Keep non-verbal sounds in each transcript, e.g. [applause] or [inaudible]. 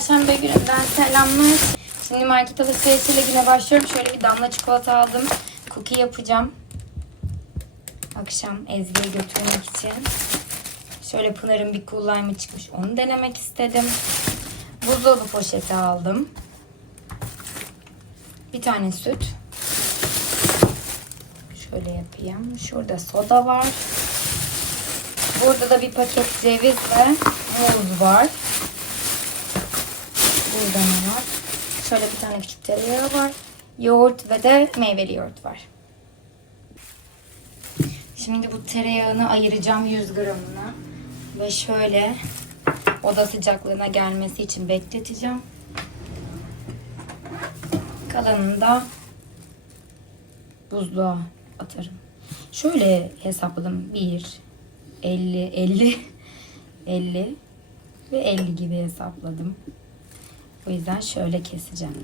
Perşembe gününden selamlar. Şimdi market alışverişiyle güne başlıyorum. Şöyle bir damla çikolata aldım. Cookie yapacağım. Akşam Ezgi'ye götürmek için. Şöyle Pınar'ın bir cool lime'ı çıkmış. Onu denemek istedim. Buzdolabı poşeti aldım. Bir tane süt. Şöyle yapayım. Şurada soda var. Burada da bir paket ceviz ve muz var. Burada ne var? Şöyle bir tane küçük tereyağı var. Yoğurt ve de meyveli yoğurt var. Şimdi bu tereyağını ayıracağım 100 gramını. Ve şöyle oda sıcaklığına gelmesi için bekleteceğim. Kalanını da buzluğa atarım. Şöyle hesapladım. 1, 50, 50, 50 ve 50 gibi hesapladım. O yüzden şöyle keseceğim.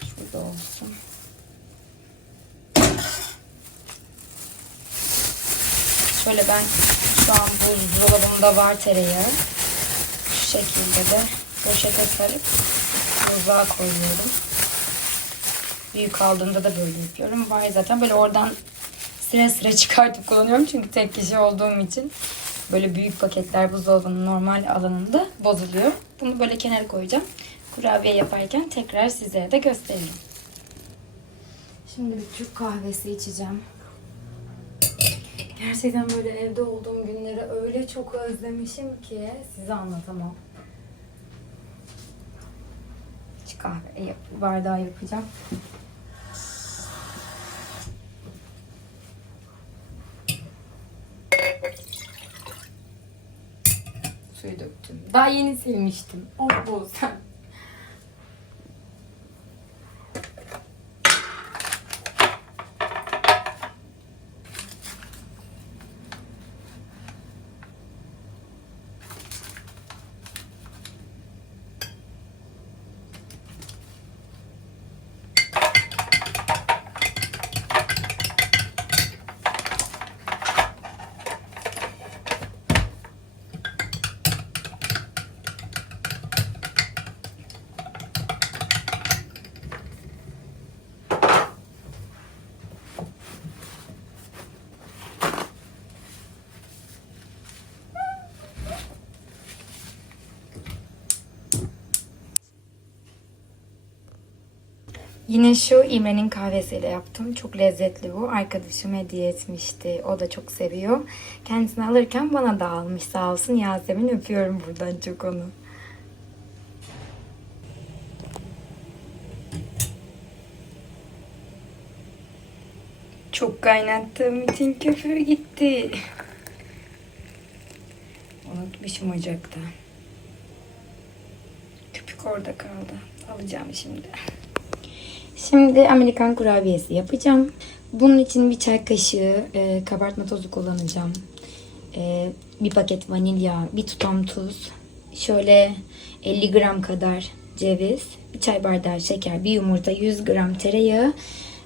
Şurada olsun. Şöyle ben şu an buzdolabımda var tereyağı. Şu şekilde de poşete sarıp buzluğa koyuyorum. Büyük aldığımda da böyle yapıyorum. Var zaten böyle oradan sıra sıra çıkartıp kullanıyorum. Çünkü tek kişi olduğum için böyle büyük paketler buzdolabının normal alanında bozuluyor. Bunu böyle kenara koyacağım. Kurabiye yaparken tekrar sizlere de gösteririm. Şimdi bir Türk kahvesi içeceğim. Gerçekten böyle evde olduğum günleri öyle çok özlemişim ki size anlatamam. Şu kahve yap, bardağı yapacağım. Suyu döktüm. Daha yeni silmiştim. Oh bu sen. Yine şu İmre'nin kahvesiyle yaptım. Çok lezzetli bu. Arkadaşım hediye etmişti. O da çok seviyor. Kendisini alırken bana da almış sağ olsun. Yasemin öpüyorum buradan çok onu. Çok kaynattığım için köpüğü gitti. Unutmuşum ocakta. Köpük orada kaldı. Alacağım şimdi. Şimdi Amerikan kurabiyesi yapacağım. Bunun için bir çay kaşığı e, kabartma tozu kullanacağım. E, bir paket vanilya, bir tutam tuz, şöyle 50 gram kadar ceviz, bir çay bardağı şeker, bir yumurta, 100 gram tereyağı,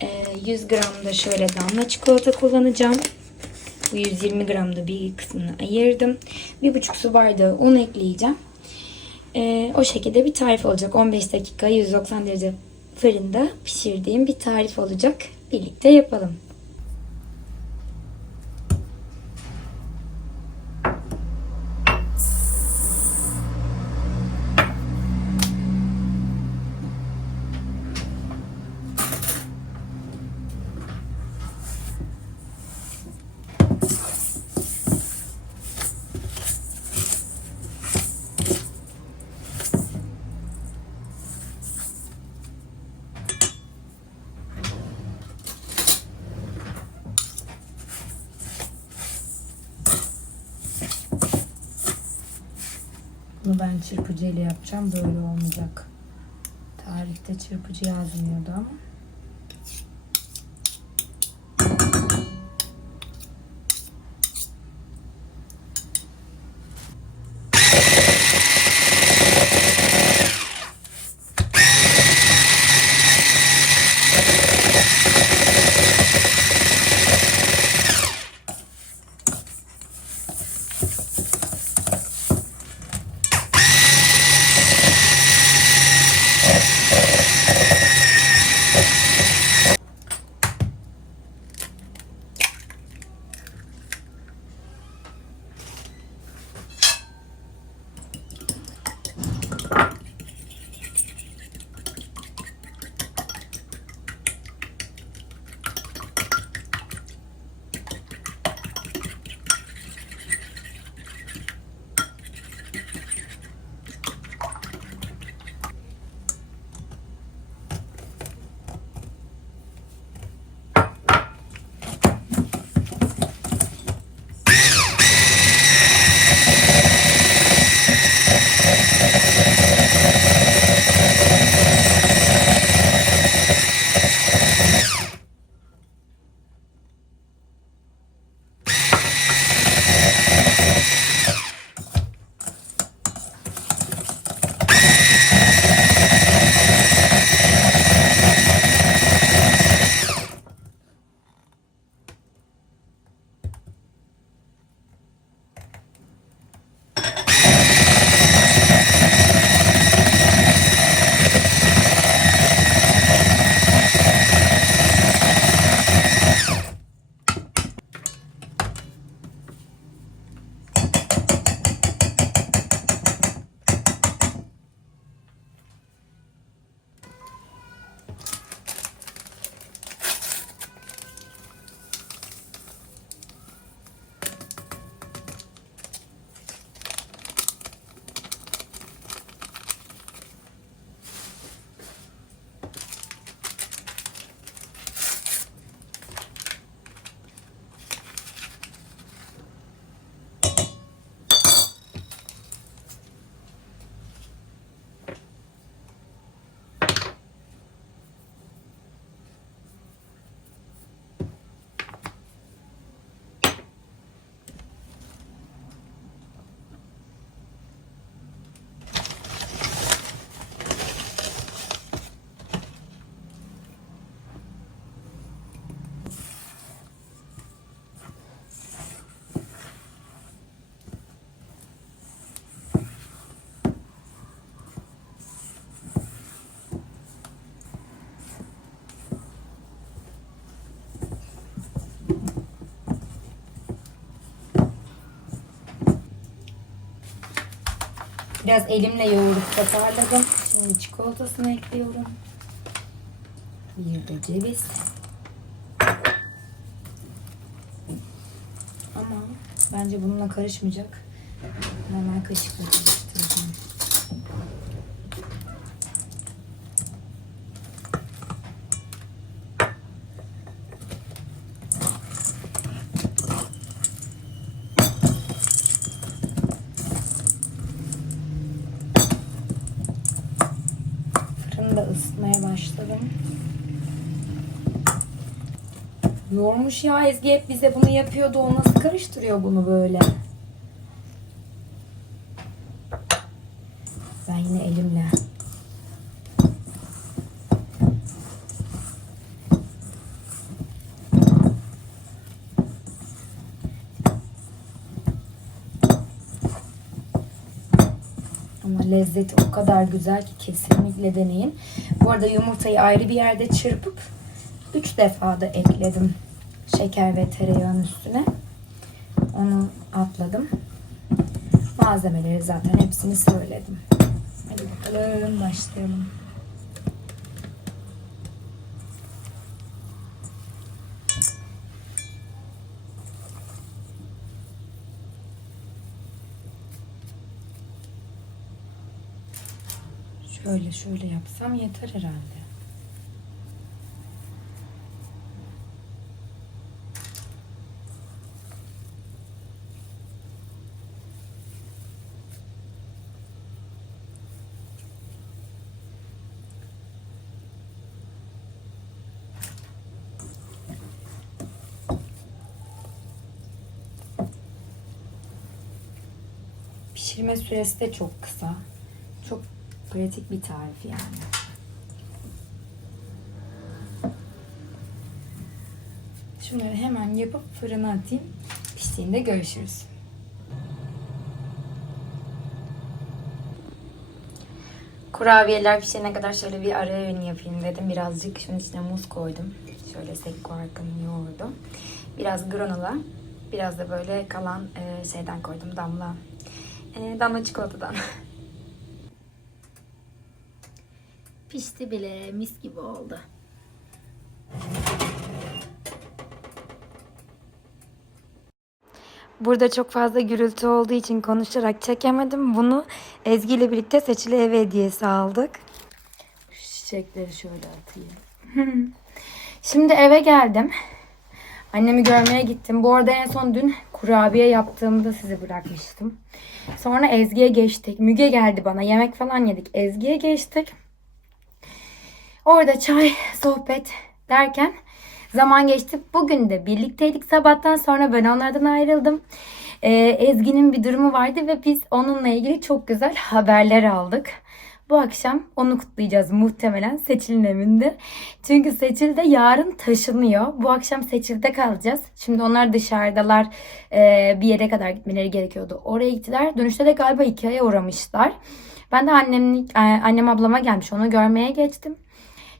e, 100 gram da şöyle damla çikolata kullanacağım. Bu 120 gramda bir kısmını ayırdım. Bir buçuk su bardağı un ekleyeceğim. E, o şekilde bir tarif olacak. 15 dakika 190 derece fırında pişirdiğim bir tarif olacak. Birlikte yapalım. Ben çırpıcı ile yapacağım. Böyle olmayacak. Tarifte çırpıcı yazmıyordu ama. Biraz elimle yoğurup toparladım. Şimdi çikolatasını ekliyorum. Bir de ceviz. Ama bence bununla karışmayacak. Hemen kaşıkla Yormuş ya Ezgi hep bize bunu yapıyordu. O nasıl karıştırıyor bunu böyle? Ben yine elimle. Ama lezzeti o kadar güzel ki kesinlikle deneyin. Bu arada yumurtayı ayrı bir yerde çırpıp 3 defa da ekledim şeker ve tereyağın üstüne. Onu atladım. Malzemeleri zaten hepsini söyledim. Hadi bakalım başlayalım. Şöyle şöyle yapsam yeter herhalde. Pişirme süresi de çok kısa. Çok pratik bir tarif yani. Şunları hemen yapıp fırına atayım. Piştiğinde görüşürüz. Kurabiyeler pişene kadar şöyle bir ara öğün yapayım dedim. Birazcık şunun içine muz koydum. Şöyle sekko arkanın yoğurdu. Biraz granola. Biraz da böyle kalan e, şeyden koydum. Damla. E, damla çikolatadan. Pişti bile. Mis gibi oldu. Burada çok fazla gürültü olduğu için konuşarak çekemedim. Bunu Ezgi ile birlikte seçili ev hediyesi aldık. Şu çiçekleri şöyle atayım. Şimdi eve geldim. Annemi görmeye gittim. Bu arada en son dün kurabiye yaptığımda sizi bırakmıştım. Sonra Ezgi'ye geçtik. Müge geldi bana. Yemek falan yedik. Ezgi'ye geçtik. Orada çay, sohbet derken zaman geçti. Bugün de birlikteydik sabahtan sonra ben onlardan ayrıldım. Ee, Ezgi'nin bir durumu vardı ve biz onunla ilgili çok güzel haberler aldık. Bu akşam onu kutlayacağız muhtemelen Seçil'in evinde. Çünkü Seçil de yarın taşınıyor. Bu akşam Seçil'de kalacağız. Şimdi onlar dışarıdalar. Ee, bir yere kadar gitmeleri gerekiyordu. Oraya gittiler. Dönüşte de galiba Ikea'ya uğramışlar. Ben de annem, annem ablama gelmiş. Onu görmeye geçtim.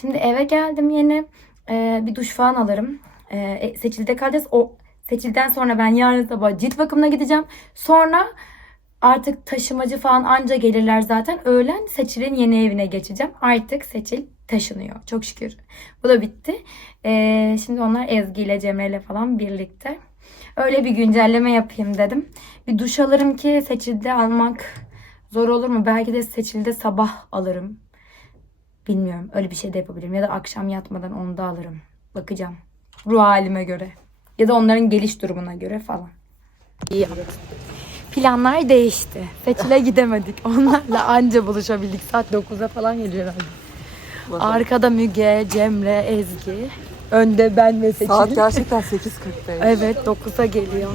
Şimdi eve geldim yeni. Ee, bir duş falan alırım. Ee, seçilde kalacağız. O seçilden sonra ben yarın sabah cilt bakımına gideceğim. Sonra artık taşımacı falan anca gelirler zaten. Öğlen Seçil'in yeni evine geçeceğim. Artık Seçil taşınıyor. Çok şükür. Bu da bitti. Ee, şimdi onlar Ezgi ile Cemre ile falan birlikte. Öyle bir güncelleme yapayım dedim. Bir duş alırım ki Seçil'de almak zor olur mu? Belki de Seçil'de sabah alırım. Bilmiyorum. Öyle bir şey de yapabilirim. Ya da akşam yatmadan onu da alırım. Bakacağım. Ruh halime göre. Ya da onların geliş durumuna göre falan. İyi. Planlar değişti. Seçil'e gidemedik. [laughs] Onlarla anca buluşabildik. Saat 9'a falan geliyor herhalde. Arkada Müge, Cemre, Ezgi. Önde ben ve Seçil. Saat gerçekten 8.40'dayız. Evet 9'a geliyor.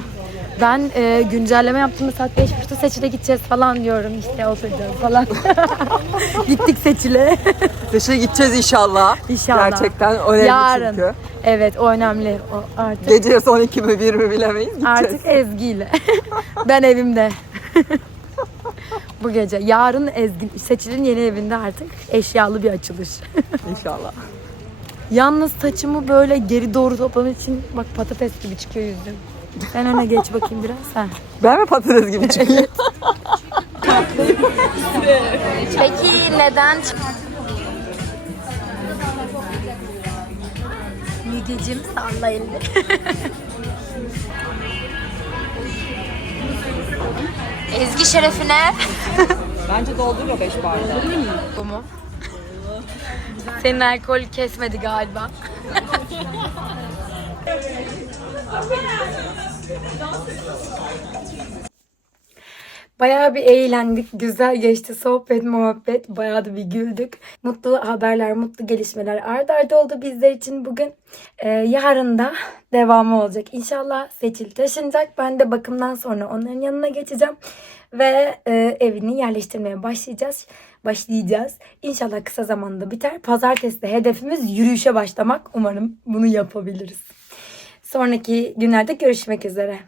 Ben e, güncelleme yaptığımda saat 5.30'da Seçil'e gideceğiz falan diyorum. İşte oturacağız falan. [laughs] Gittik Seçil'e. Teşekkür gideceğiz inşallah. İnşallah. Gerçekten önemli Yarın. çünkü. Evet o önemli. O artık Gece yarısı 12 mi 1 mi bilemeyiz gideceğiz. artık Ezgi ile. [laughs] ben evimde. [laughs] Bu gece. Yarın Ezgi Seçil'in yeni evinde artık eşyalı bir açılış. İnşallah. Yalnız saçımı böyle geri doğru toplamak için bak patates gibi çıkıyor yüzüm. Sen öne geç bakayım biraz. Ha. Ben mi patates gibi çıkıyorum? Müzeden Mügecim salla elini. Ezgi şerefine. Bence doldur o 5 bardağı. Bu mu? Senin alkol kesmedi galiba. Bayağı bir eğlendik. Güzel geçti. Sohbet, muhabbet. Bayağı da bir güldük. Mutlu haberler, mutlu gelişmeler ardarda arda oldu bizler için bugün. Ee, yarın da devamı olacak. İnşallah Seçil taşınacak. Ben de bakımdan sonra onların yanına geçeceğim. Ve e, evini yerleştirmeye başlayacağız. Başlayacağız. İnşallah kısa zamanda biter. Pazartesi de hedefimiz yürüyüşe başlamak. Umarım bunu yapabiliriz. Sonraki günlerde görüşmek üzere.